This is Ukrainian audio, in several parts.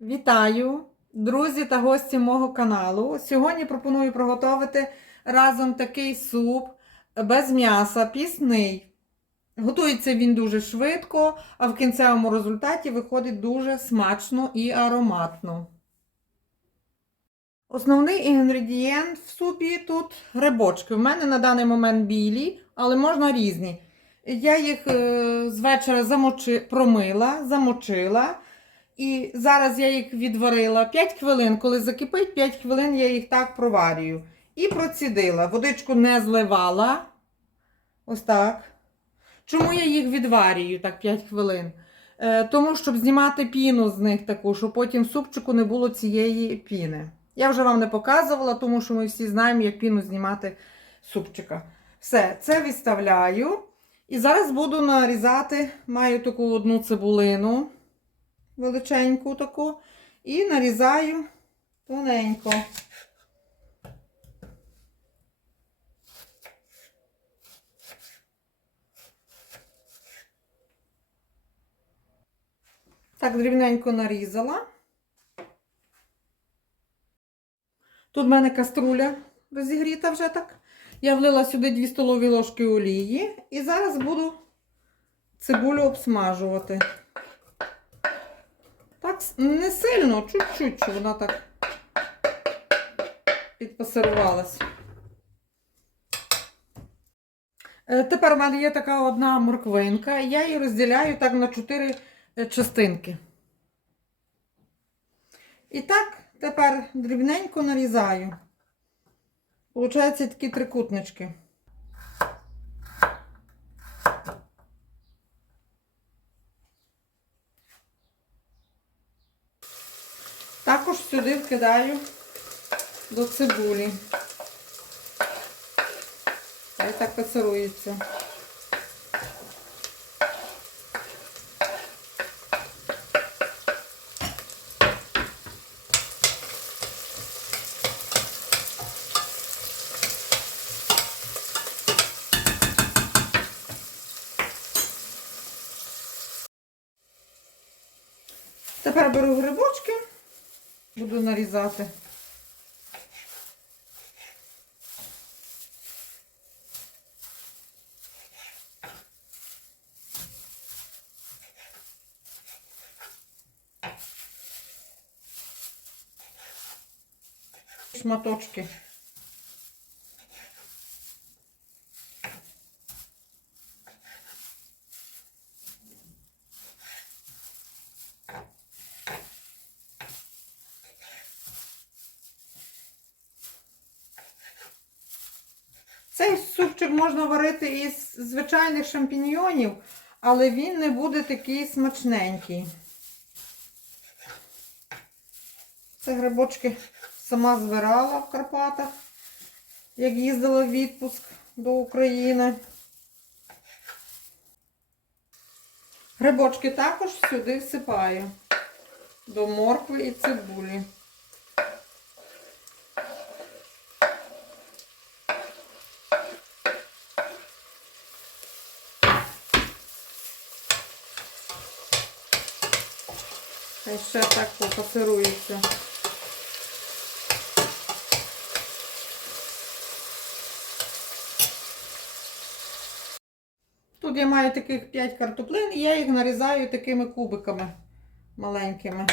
Вітаю, друзі та гості мого каналу. Сьогодні пропоную приготувати разом такий суп без м'яса, пісний. Готується він дуже швидко, а в кінцевому результаті виходить дуже смачно і ароматно. Основний інгредієнт в супі тут грибочки. У мене на даний момент білі, але можна різні. Я їх е, з вечора замочи, промила, замочила. І зараз я їх відварила 5 хвилин. Коли закипить, 5 хвилин я їх так проварюю. І процідила. Водичку не зливала. Ось так. Чому я їх відварюю так 5 хвилин? Е, тому, щоб знімати піну з них таку, щоб потім в супчику не було цієї піни. Я вже вам не показувала, тому що ми всі знаємо, як піну знімати з супчика. Все, це відставляю. І зараз буду нарізати, маю таку одну цибулину величеньку таку і нарізаю тоненько. Так, дрібненько нарізала. Тут в мене каструля розігріта вже так. Я влила сюди 2 столові ложки олії і зараз буду цибулю обсмажувати. Так, не сильно, чуть-чуть, щоб вона так підпасирувалась. Е, Тепер у мене є така одна морквинка, я її розділяю так на 4 частинки. І так, тепер дрібненько нарізаю. Получаються такі трикутнички. Також сюди вкидаю до цибулі. Хай так пасирується. Тепер беру грибочки. Буду нарізати. Шматочки. Цей супчик можна варити із звичайних шампіньйонів, але він не буде такий смачненький. Це грибочки сама збирала в Карпатах, як їздила в відпуск до України. Грибочки також сюди всипаю до моркви і цибулі. Хай ще так попасирується. Тут я маю таких 5 картоплин і я їх нарізаю такими кубиками маленькими.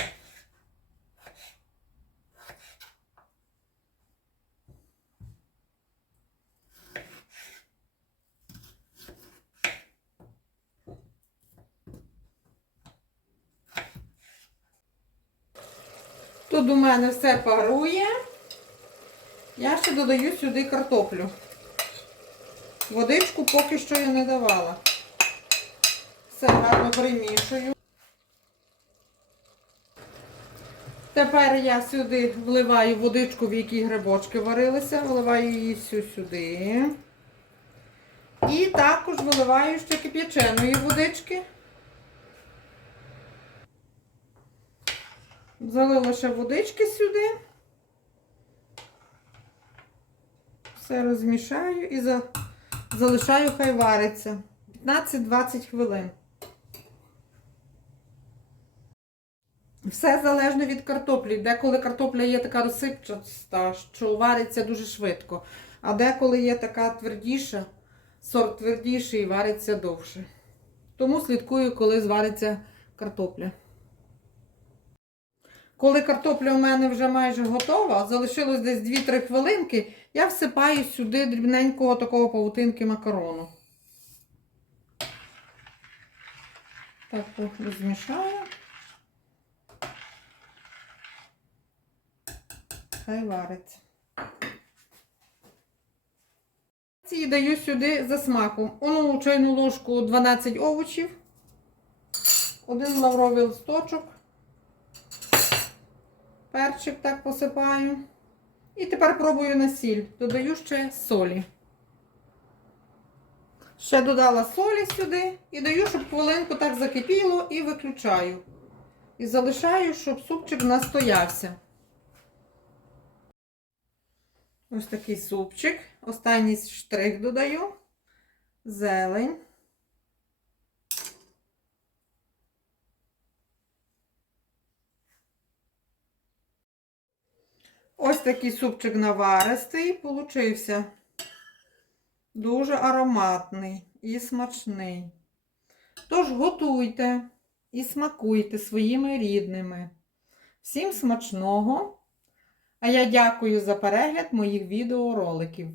Тут у мене все парує. Я ще додаю сюди картоплю. Водичку поки що я не давала. Все гарно перемішую. Тепер я сюди вливаю водичку, в якій грибочки варилися, вливаю її всю сюди. І також виливаю ще кип'яченої водички. Залила ще водички сюди. Все розмішаю і за... залишаю, хай вариться 15-20 хвилин. Все залежно від картоплі. Деколи картопля є така розсипчаста, що вариться дуже швидко. А деколи є така твердіша, сорт твердіший і вариться довше. Тому слідкую, коли звариться картопля. Коли картопля у мене вже майже готова, залишилось десь 2-3 хвилинки, я всипаю сюди дрібненького такого павутинки макарону. Так, розмішаю. Хай вариться. І даю сюди за смаком. Одну чайну ложку 12 овочів, один лавровий листочок, перчик так посипаю. І тепер пробую на сіль. Додаю ще солі. Ще додала солі сюди і даю, щоб хвилинку так закипіло і виключаю. І залишаю, щоб супчик настоявся. Ось такий супчик. Останній штрих додаю. Зелень. Ось такий супчик наваристий получився. Дуже ароматний і смачний. Тож готуйте і смакуйте своїми рідними. Всім смачного! А я дякую за перегляд моїх відеороликів.